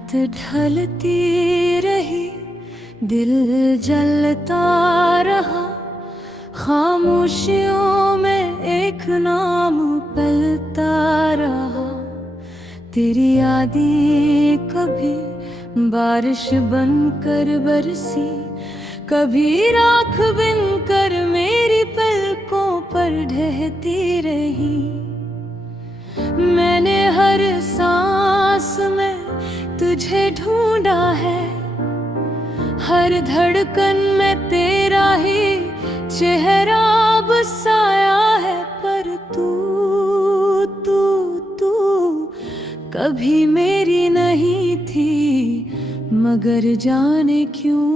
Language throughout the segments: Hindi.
रात ढलती रही, दिल जलता रहा, खामोशियों में एक नाम पलता रहा। तेरी यादें कभी बारिश बनकर बरसी, कभी राख बनकर मेरी पलकों पर ढहती रही। मैंने हर सांस में तुझे ढूंढा है, हर धड़कन में तेरा ही चेहरा बसाया है। पर तू कभी मेरी नहीं थी, मगर जाने क्यों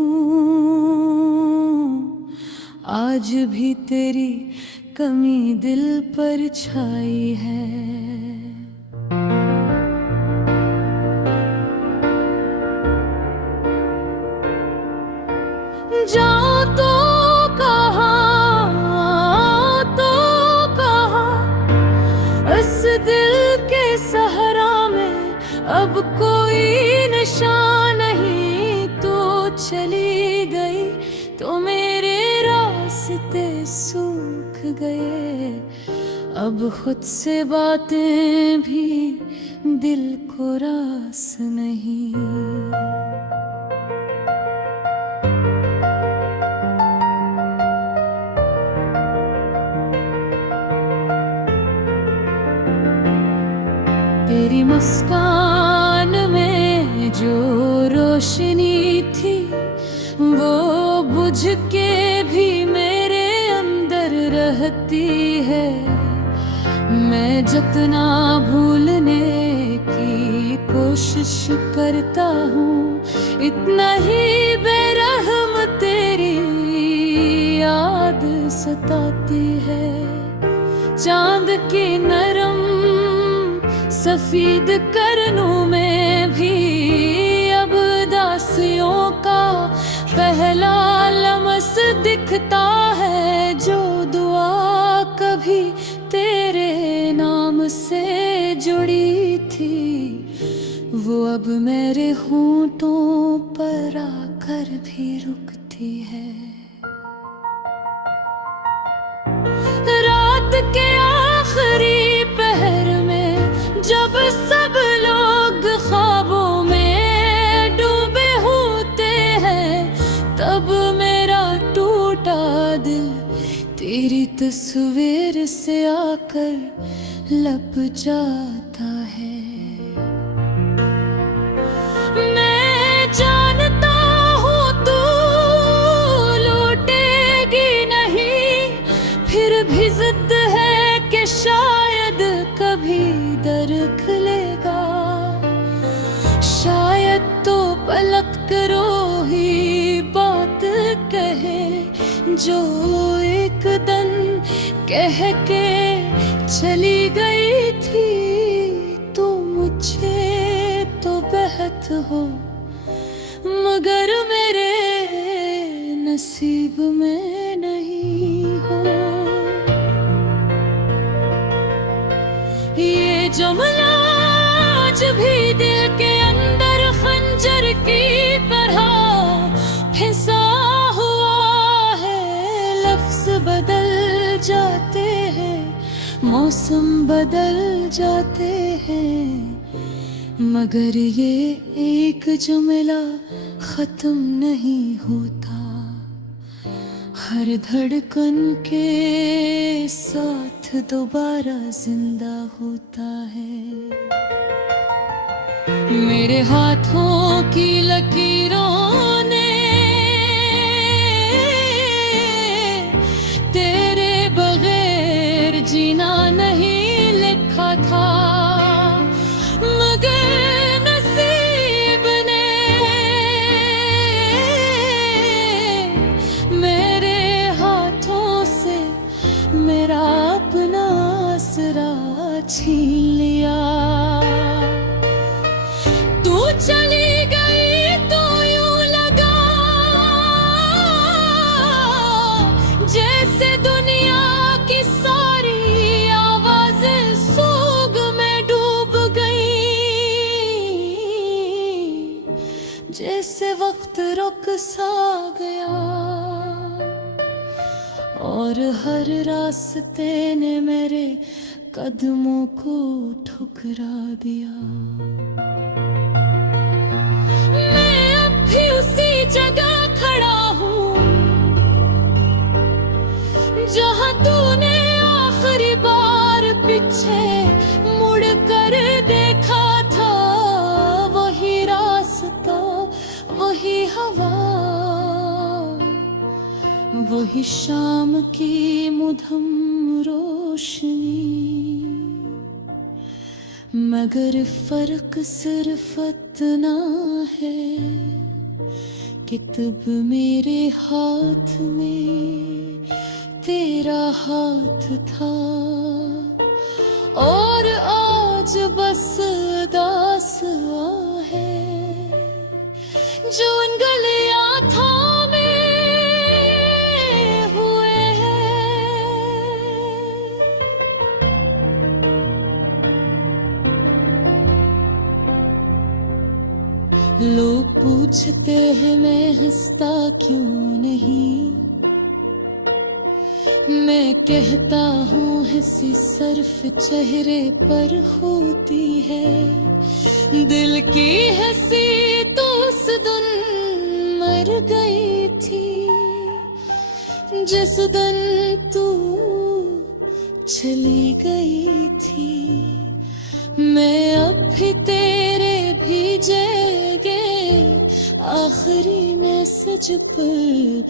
आज भी तेरी कमी दिल पर छाई है। जाओ तो कहाँ इस दिल के सहरा में अब कोई निशान नहीं। तो चली गई तो मेरे रास्ते सूख गए, अब खुद से बातें भी दिल को रास नहीं। तेरी मुस्कान में जो रोशनी थी, वो बुझ के भी मेरे अंदर रहती है। मैं जितना भूलने की कोशिश करता हूँ, इतना ही बेरहम तेरी याद सताती है। चांद की नरम सफेद करनों में भी अब दासियों का पहला लम्स दिखता है। जो दुआ कभी तेरे नाम से जुड़ी थी, वो अब मेरे होंठों पर आकर भी रुकती है। रात के आखिरी पहर में जब सब लोग ख्वाबों में डूबे होते हैं, तब मेरा टूटा दिल तेरी तस्वीर से आकर लप जाता है। मैं जानता हूँ तू लौटेगी नहीं, फिर भी जिद है कि शायद कभी दर खुलेगा। शायद तो पलक करो ही बात कहे, जो एक दिन कह के चली गई थी। तो मुझे तो बहत हो, मगर मेरे नसीब में नहीं हो। ये जुमला आज भी दिल के अंदर खंजर की तरह फिसा हुआ है। लफ्ज बदल जाते हैं, मौसम बदल जाते हैं, मगर ये एक जुमला खत्म नहीं होता। हर धड़कन के साथ दोबारा जिंदा होता है। मेरे हाथों की लकीरों ने तेरे बगैर जीना नहीं लिखा था, मगर नसीब ने मेरे हाथों से मेरा अपना आसरा छीन लिया। तू चली गई तो यूं वक्त रुक सा गया, और हर रास्ते ने मेरे कदमों को ठुकरा दिया। मैं अब भी उसी जगह खड़ा हूँ जहाँ तूने आखिरी बार पीछे मुड़ कर देखा था। वही रास्ता, वही हवा, वही शाम की मुधम रोशनी, मगर फर्क सिर्फ इतना है कि तब मेरे हाथ में तेरा हाथ था, और आज बस दास्तां है जो उन गलियां थामे हुए हैं। लोग पूछते हैं मैं हंसता क्यों नहीं, मैं कहता हूँ हंसी सिर्फ चेहरे पर होती है। दिल की हंसी तो उस दिन मर गई थी जिस दिन तू चली गई थी। मैं अब भी तेरे भीजे आखिरी मैसेज पर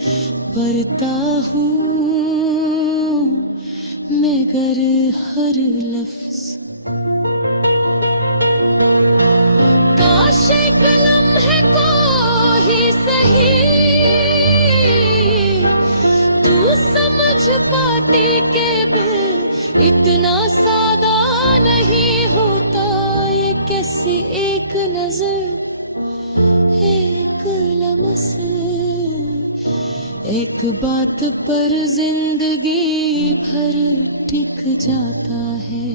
पढ़ता हूँ, मगर हर लफ्ज काश एक लम्हे को ही सही तू समझ पाती के बिन इतना सादा नहीं होता ये कैसी एक नजर, एक लम्स, एक बात पर जिंदगी भर टिक जाता है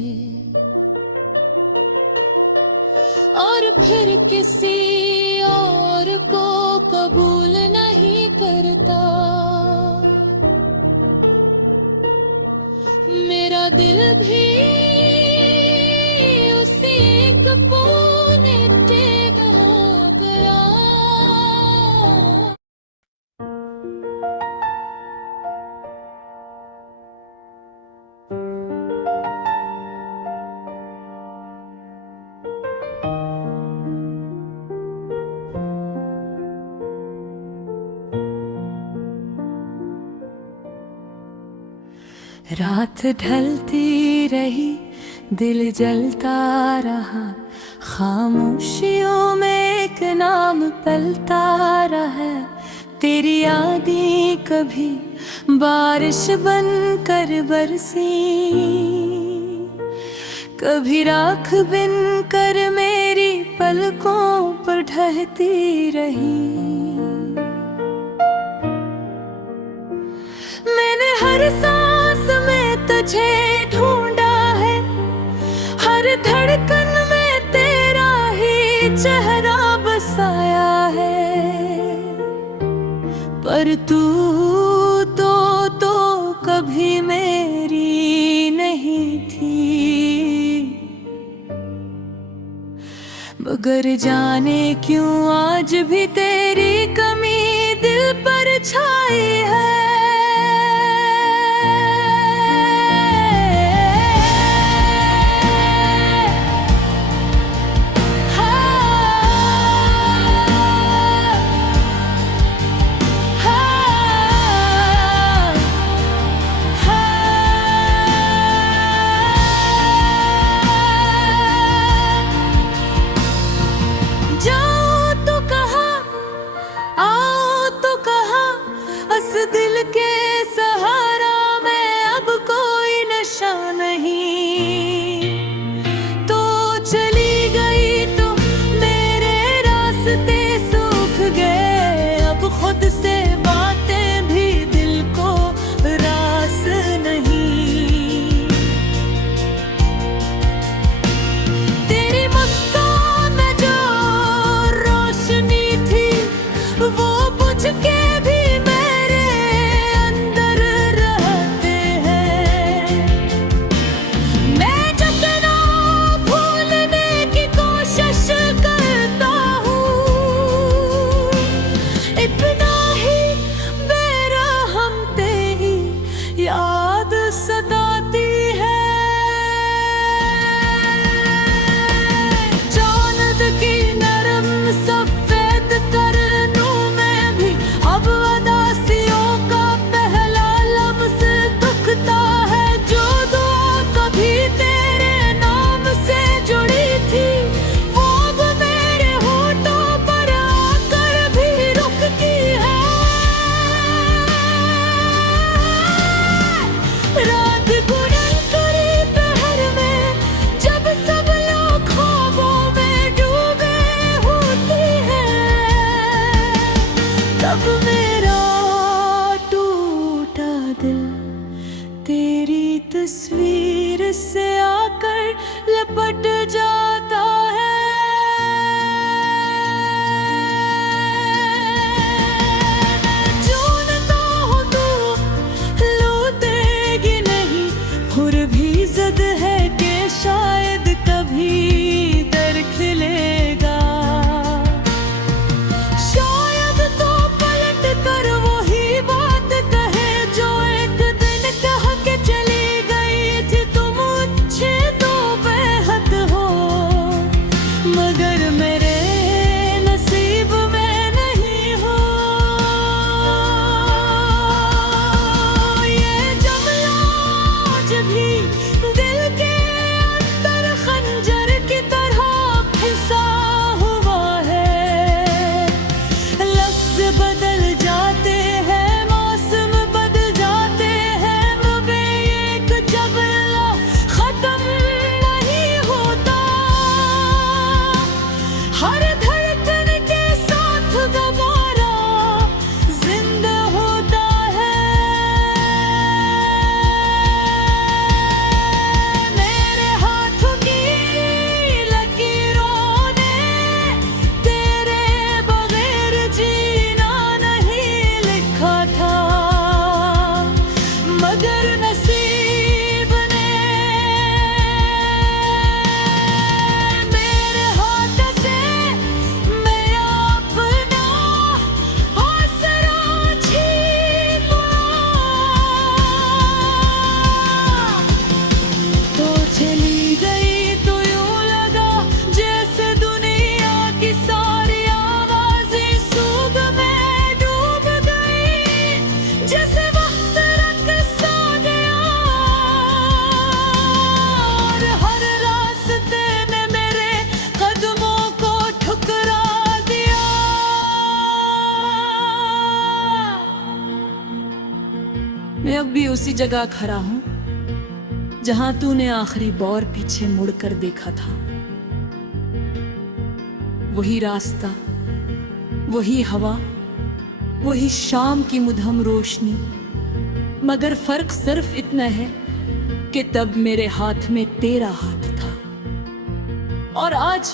और फिर किसी और को कबूल नहीं करता। मेरा दिल भी उसी एक पौने टेक हो गया। रात ढलती रही, दिल जलता रहा, खामोशियों में एक नाम पलता रहा। तेरी यादें कभी बारिश बन कर बरसी, कभी राख बिन कर मेरी पलकों पर ढहती रही। मैंने हर सांस में तुझे ढूंढा है, हर धड़कन में तेरा ही चेहरा बसाया है, पर तू तो कभी मेरी नहीं थी। मगर जाने क्यों आज भी तेरी कमी दिल पर छाई है। तब मेरा टूटा दिल तेरी तस्वीर से आकर लपट जाता है। जानता हूँ तू लौटेगी नहीं, और भी जिद है कि शायद कभी दर खिलेगा। शायद तो पलट कर वही बात कहे जो एक दिन कह के चली गई थी, तुम मुझे तो बेहद हो, मगर मेरे नसीब में नहीं हो। ये जुमला आज भी दिल के अंदर खंजर की तरह फिसा हुआ है। लफ्ज बदल जाते हैं, मौसम बदल जाते हैं, मगर एक जुमला खत्म नहीं होता। हर धड़कन के साथ दोबारा जिंदा होता है। मेरे हाथों की लकीरों ने तेरे बगैर जीना नहीं लिखा था, मगर नसीब ने मेरे हाथ से मैं अपना आसरा छीन तो चली गई तो यूं लगा जैसे दुनिया की सारी आवाजें सूग में डूब गई, जैसे वक्त रक़्स आ गया और हर रास्ते ने मेरे कदमों को ठुकरा दिया। मैं अब भी उसी जगह खड़ा हूँ जहां तूने आखिरी बार पीछे मुड़कर देखा था। वही रास्ता, वही हवा, वही शाम की मुधम रोशनी, मगर फर्क सिर्फ इतना है कि तब मेरे हाथ में तेरा हाथ था और आज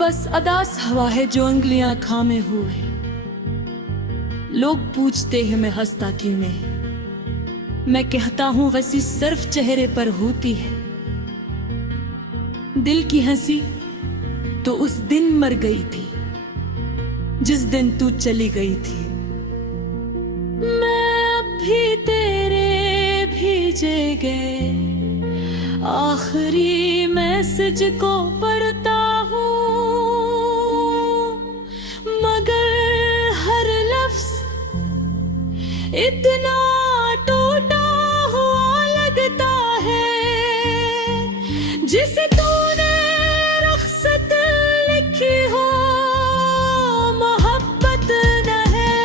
बस अदास हवा है जो उंगलियां थामे हुए। लोग पूछते हैं मैं हंसता क्यों नहीं, मैं कहता हूं हंसी सिर्फ चेहरे पर होती है, दिल की हंसी तो उस दिन मर गई थी जिस दिन तू चली गई थी। मैं अब भी तेरे भेजे गए आखिरी मैसेज को पढ़ता हूँ, मगर हर लफ्ज इतना टूटा हुआ लगता है जिसे तूने रुखसत लिखी हो, मोहब्बत न है।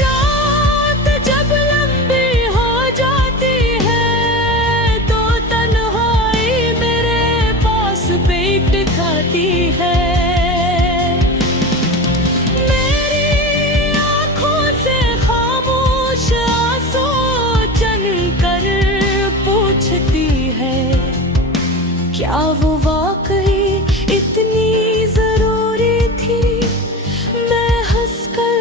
रात जब लंबी हो जाती है तो तन्हाई मेरे पास पेट खाती है। क्या वो वाकई इतनी जरूरी थी? मैं हंसकर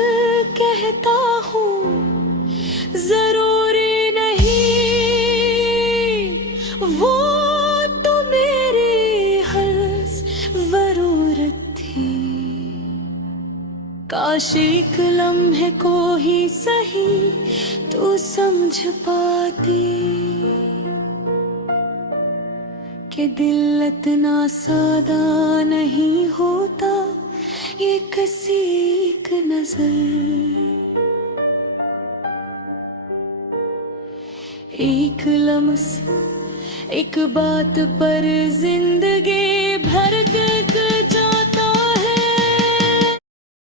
कहता हूँ जरूरी नहीं, वो तो मेरी हर जरूरत थी। काश एक लम्हे को ही सही तू समझ पाती कि दिल इतना सादा नहीं होता, ये किसी एक नजर, एक लम्स, एक बात पर जिंदगी भर के